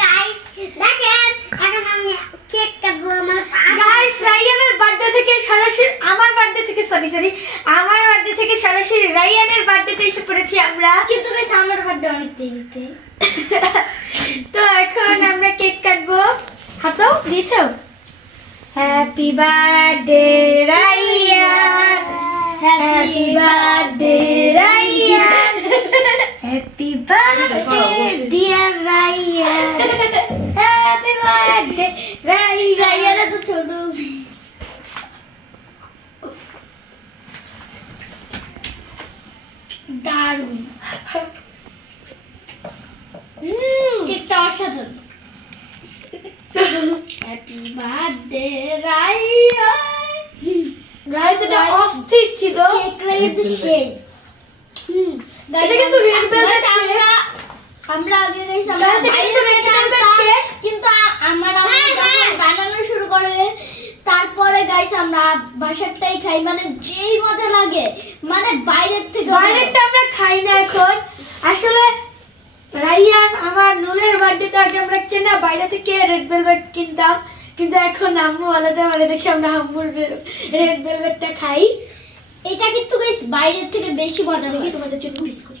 Guys দেখেন এখন আমি কেক কাটবো আমার গাইস রায়ানের বার্থডে থেকে সরাসরি আমার বার্থডে থেকে সরি আমার বার্থডে থেকে সরাসরি রায়ানের বার্থডেতে এসে পড়েছি আমরা, কিন্তু গাইস আমার বার্থডে অনেক দেরিতে। তো এখন আমরা কেক কাটবো। হাতো দিয়েছো? Happy birthday Ryan, happy birthday Ryan, happy birthday dear Ryan, happy birthday Ryan. Ryan তো ছোট দারুণ কেকটা অসাধারণ। Happy birthday Ryan. গাইস এটা অস্থির ছিল, কেক লাগতে সেই এটা কিন্তু রেড ভেলভেট আমরা আগে গাইস আমরা কিন্তু আমার বানানো শুরু করে তারপরে গাইস আমরা বাসারটাই খাই, মানে যেই মজা লাগে মানে বাইরের থেকে। বাইরেরটা আমরা খাই না এখন। আসলে রায়ান আমার নুনের বার্থডেতে আগে আমরা কেনা বাইরে থেকে রেড ভেলভেট কিনতাম, কিন্তু এখন আম্মু আলাদা বলে দেখি আমরা আম্মুর রেড ভেলভেটটা খাই। এটা কিন্তু গাইস বাইরের থেকে বেশি মজা হয়। তোমাদের জন্য মিস করি।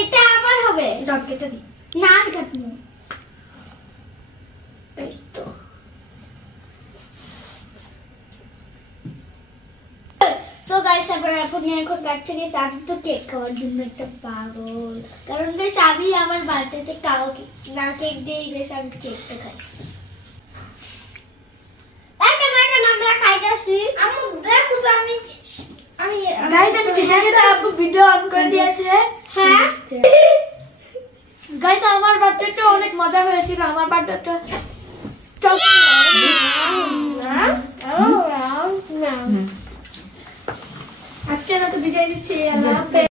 এটা আমার হবে, ডকেটা দি না আমি কাটবো। এই তো সো গাইস এখন কাটছে গাইস। আমি তো কেক খাওয়ার জন্য একটা পাগল, কারণ গাইস আমি আমার বার্থডেতে কাও না কেক দিয়ে গাইস আমি কেকটা খাই। এখন আমরা খাইতেছি। আম্মু দেখো তো আমি গাইস আমি ডিনারে আপু ভিডিও অন করে দিয়েছে। হ্যাঁ গাইস আমার বার্থডেটা অনেক মজা হয়েছিল। আমার বার্থডেটা আজকে আমরা তো বিদায় দিচ্ছি। আল্লাহ হাফেজ।